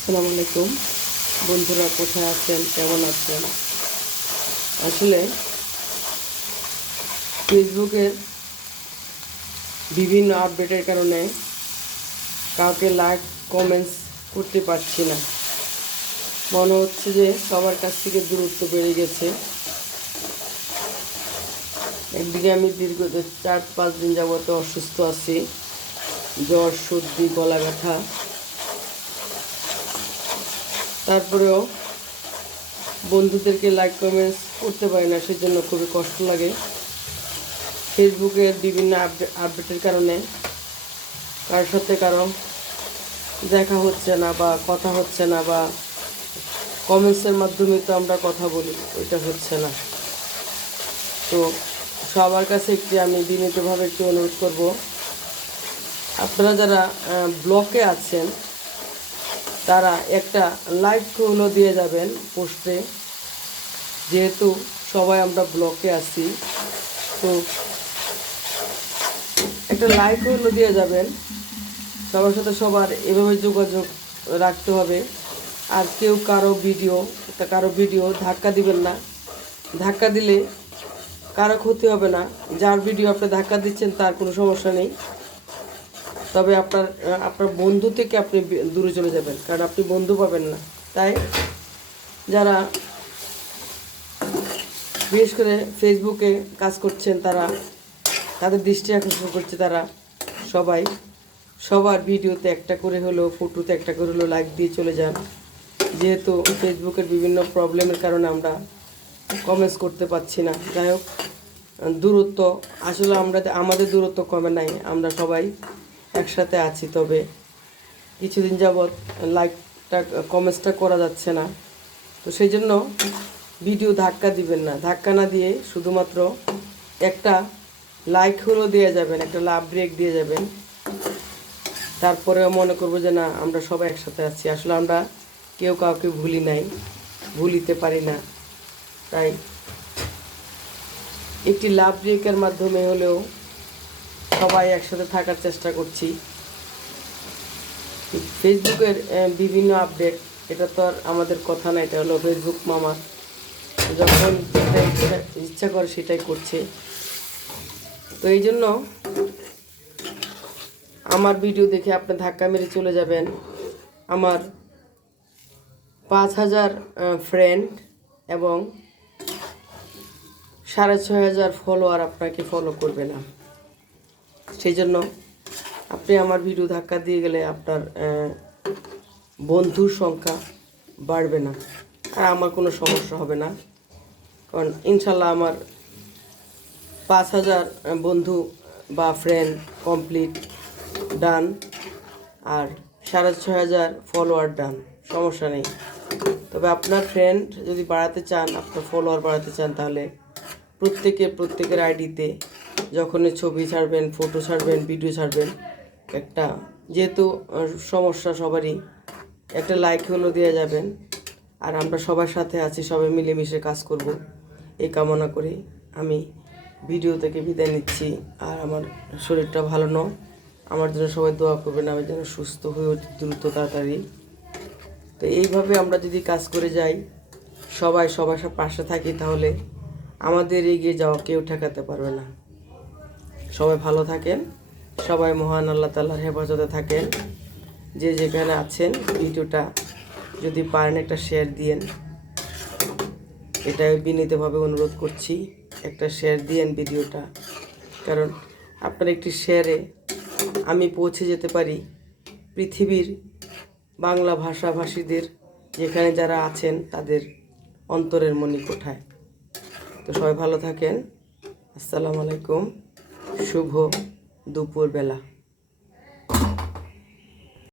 আসসালামু আলাইকুম বন্ধুরা, কোথায় আছেন, কেমন আছেন? আসলে ফেসবুকের বিভিন্ন আপডেটের কারণে কাউকে লাইক কমেন্টস করতে পারছি না। মনে হচ্ছে যে সবার কাছ থেকে দূরত্ব বেড়ে গেছে। একদিকে আমি দীর্ঘ 4-5 দিন যাবত অসুস্থ আছি, জ্বর, সর্দি, গলা ব্যথা। তারপরেও বন্ধুদেরকে লাইক কমেন্টস করতে পারি না, সেজন্য খুবই কষ্ট লাগে। ফেসবুকের বিভিন্ন আপডেটের কারণে কারোর সাথে কারো দেখা হচ্ছে না বা কথা হচ্ছে না, বা কমেন্টসের মাধ্যমে তো আমরা কথা বলি, ওইটা হচ্ছে না। তো সবার কাছে আমি বিনীতভাবে একটু অনুরোধ করব, আপনারা যারা ব্লকে আছেন তারা একটা লাইক হলো দিয়ে যাবেন পোস্টে। যেহেতু সবাই আমরা ব্লকে আছি, তো একটা লাইক হলো দিয়ে যাবেন। সবার সাথে সবার এভাবে যোগাযোগ রাখতে হবে। আর কেউ কারো ভিডিও ধাক্কা দিবেন না। ধাক্কা দিলে কারো ক্ষতি হবে না। যার ভিডিও আপনি ধাক্কা দিচ্ছেন তার কোনো সমস্যা নেই, তবে আপনার বন্ধু থেকে আপনি দূরে চলে যাবেন, কারণ আপনি বন্ধু পাবেন না। তাই যারা বিশেষ করে ফেসবুকে কাজ করছেন, তাদের দৃষ্টি আকর্ষণ করছে, তারা সবাই সবার ভিডিওতে একটা করে হলো, ফটোতে একটা করে হলো লাইক দিয়ে চলে যান। যেহেতু ফেসবুকের বিভিন্ন প্রবলেমের কারণে আমরা কমেন্টস করতে পারছি না। যাই হোক, দূরত্ব আসলে আমাদের দূরত্ব কমে নাই, আমরা সবাই একসাথে আছি। তবে কিছুদিন যাবৎ কমেন্টসটা করা যাচ্ছে না। তো সেই জন্য ভিডিও ধাক্কা দিবেন না। ধাক্কা না দিয়ে শুধুমাত্র একটা লাইক হলেও দিয়ে যাবেন, একটা লাভ ব্রেক দিয়ে যাবেন। তারপরেও মনে করবো যে না, আমরা সবাই একসাথে আছি। আসলে আমরা কেউ কাউকে ভুলি নাই, ভুলিতে পারি না। তাই একটি লাভ ব্রেকের মাধ্যমে হলেও সবাই একসাথে থাকার চেষ্টা করছি। ফেসবুকের বিভিন্ন আপডেট, এটা তো আর আমাদের কথা না, এটা হলো ফেসবুক মামা, যখন যেটা ইচ্ছা করে সেটাই করছে। তো এই জন্য আমার ভিডিও দেখে আপনি ধাক্কা মেরে চলে যাবেন। আমার 5,000 ফ্রেন্ড এবং 6,500 ফলোয়ার আপনাকে ফলো করবে না। সেই জন্য আপনি আমার ভিডিও ধাক্কা দিয়ে গেলে আপনার বন্ধুর সংখ্যা বাড়বে না, আর আমার কোনো সমস্যা হবে না। কারণ ইনশাল্লাহ আমার 5,000 বন্ধু বা ফ্রেন্ড কমপ্লিট ডান, আর 6,500 ফলোয়ার ডান, সমস্যা নেই। তবে আপনার ফ্রেন্ড যদি বাড়াতে চান, আপনার ফলোয়ার বাড়াতে চান, তাহলে প্রত্যেকের আইডিতে যখনই ছবি ছাড়বেন, ফটো ছাড়বেন, ভিডিও ছাড়বেন, একটা যেহেতু সমস্যা সবারই, একটা লাইক হলো দিয়ে যাবেন। আর আমরা সবার সাথে আছি, সবাই মিলেমিশে কাজ করব, এই কামনা করে আমি ভিডিও থেকে বিদায় নিচ্ছি। আর আমার শরীরটা ভালো নয়, আমার জন্য সবাই দোয়া করবেন, আমি যেন সুস্থ হয়ে উঠি দ্রুত, তাড়াতাড়ি। তো এইভাবে আমরা যদি কাজ করে যাই, সবাই সবার পাশে থাকি, তাহলে আমাদের এগিয়ে যাওয়া কেউ ঠেকাতে পারবে না। সবাই ভালো থাকেন, সবাই মহান আল্লাহ তাআলার হেফাজতে থাকেন। যে যেখানে আছেন, ভিডিওটা যদি পারেন একটা শেয়ার দিয়েন, এটাই বিনীতভাবে অনুরোধ করছি। একটা শেয়ার দিয়েন ভিডিওটা, কারণ আপনার একটি শেয়ারে আমি পৌঁছে যেতে পারি পৃথিবীর বাংলা ভাষাভাষীদের, যেখানে যারা আছেন তাদের অন্তরের মণিকোঠায়। তো সবাই ভালো থাকেন। আসসালামু আলাইকুম, শুভ দুপুরবেলা।